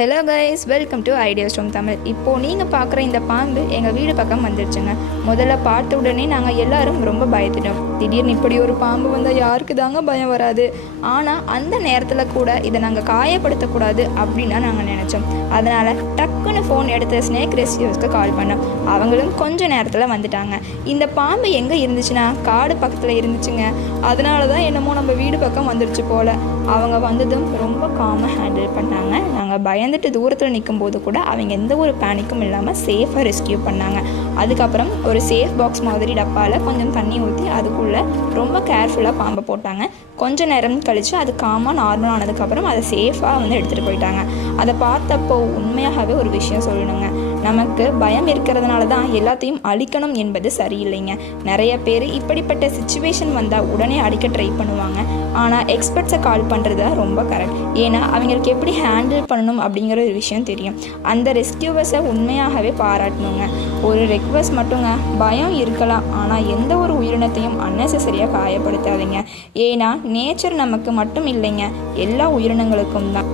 Hello guys, welcome to ideas from Tamil. இப்போது நீங்கள் பார்க்குற இந்த பாம்பு எங்கள் வீடு பக்கம் வந்துடுச்சுங்க. முதல்ல பார்த்த உடனே நாங்கள் எல்லோரும் ரொம்ப பயந்துட்டோம். திடீர்னு இப்படி ஒரு பாம்பு வந்தால் யாருக்கு தாங்க பயம் வராது? ஆனால் அந்த நேரத்தில் கூட இதை நாங்கள் காயப்படுத்தக்கூடாது அப்படின்னு நாங்கள் நினச்சோம். அதனால் டக்குன்னு ஃபோன் எடுத்து ஸ்னேக் ரெஸ்கியூஸ்க்கு கால் பண்ணோம். அவங்களும் கொஞ்சம் நேரத்தில் வந்துட்டாங்க. இந்த பாம்பு எங்கே இருந்துச்சுன்னா காடு பக்கத்தில் இருந்துச்சுங்க. அதனால தான் என்னமோ நம்ம வீடு பக்கம் வந்துடுச்சு போல். அவங்க வந்ததும் ரொம்ப காமாக ஹேண்டில் பண்ணாங்க. நாங்கள் பயந்துட்டு தூரத்தில் நிற்கும்போது கூட அவங்க எந்த ஒரு பேனிக்கும் இல்லாமல் சேஃபாக ரெஸ்கியூ பண்ணாங்க. அதுக்கப்புறம் ஒரு சேஃப் பாக்ஸ் மாதிரி டப்பாவில் கொஞ்சம் தண்ணி ஊற்றி அதுக்குள்ளே ரொம்ப கேர்ஃபுல்லாக பாம்பை போட்டாங்க. கொஞ்சம் நேரம் கழித்து அது காமாக நார்மல் ஆனதுக்கப்புறம் அதை சேஃபாக எடுத்துகிட்டு போயிட்டாங்க. அதை பார்த்தப்போ உண்மையாகவே ஒரு விஷயம் சொல்லணுங்க. நமக்கு பயம் இருக்கிறதுனால தான் எல்லாத்தையும் அழிக்கணும் என்பது சரியில்லைங்க. நிறைய பேர் இப்படிப்பட்ட சிச்சுவேஷன் வந்தால் உடனே அடிக்க ட்ரை பண்ணுவாங்க. ஆனால் எக்ஸ்பர்ட்ஸை கால் பண்ணுறது ரொம்ப கரெக்ட். ஏன்னா அவங்களுக்கு எப்படி ஹேண்டில் பண்ணணும் அப்படிங்கிற ஒரு விஷயம் தெரியும். அந்த ரெஸ்கியூவர்ஸை உண்மையாகவே பாராட்டணுங்க. ஒரு ரெக்வஸ்ட் மட்டுங்க, பயம் இருக்கலாம், ஆனால் எந்த ஒரு உயிரினத்தையும் அன்னெசரியாக காயப்படுத்தாதீங்க. ஏன்னா நேச்சர் நமக்கு மட்டும் இல்லைங்க, எல்லா உயிரினங்களுக்கும் தான்.